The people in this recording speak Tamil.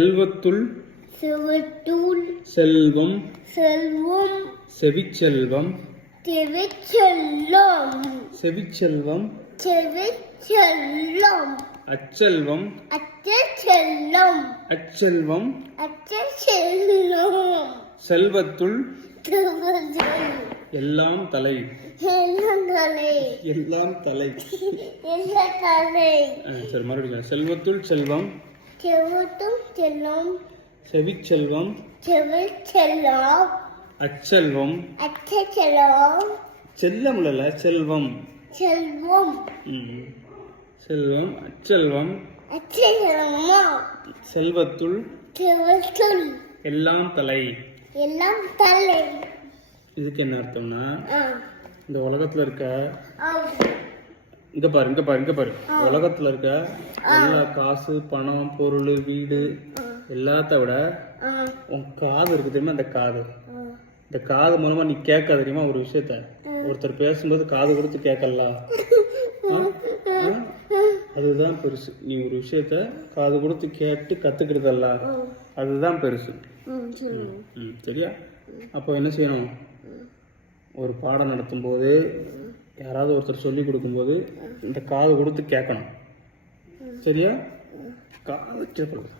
செல்வத்துள் செல்வத்துள் செல்வம் செல்வம் செவிச்செல்வம் செவிச்செல்வம் செவிச்செல்வம் செவிச்செல்வம் அச்செல்வம் அச்செல்வம் அச்செல்வம் அச்செல்வம் செல்வத்துள் செல்வத்துள் எல்லாம் தலை எல்லாம் தலை எல்லாம் தலை எல்லாம் தலை சரி மறுபடியும் செல்வத்துள் செல்வம் செல்வத்துள் செல்வம் செவிச்செல்வம் செவிச்செல்வம் அச்செல்வம் அச்செல்வம் செல்லமுள்ள செல்வம் செல்வம் செல்வம் அச்செல்வம் அச்செல்வம் செல்வத்துள் செல்வத்துள் எல்லாம் தலை எல்லாம் தலை. இதுக்கு என்ன அர்த்தம்னா இந்த உலகத்துல இருக்க இங்க பாரு உலகத்துல இருக்க எல்லா காசு பணம் பொருள் வீடு எல்லாத்த விட உன் காது இருக்கு தெரியுமா? இந்த காது மூலமா நீ கேட்க தெரியுமா ஒரு விஷயத்த? ஒருத்தர் பேசும்போது காது கொடுத்து கேட்கலாம், அதுதான் பெருசு. நீ ஒரு விஷயத்த காது கொடுத்து கேட்டு கத்துக்கிட்டதல்ல, அதுதான் பெருசு. சரியா? அப்போ என்ன செய்யணும்? ஒரு பாடம் நடத்தும் போது யாராவது ஒருத்தர் சொல்லி கொடுக்கும்போது இந்த காது கொடுத்து கேட்கணும். சரியா? காது கேட்கணும்.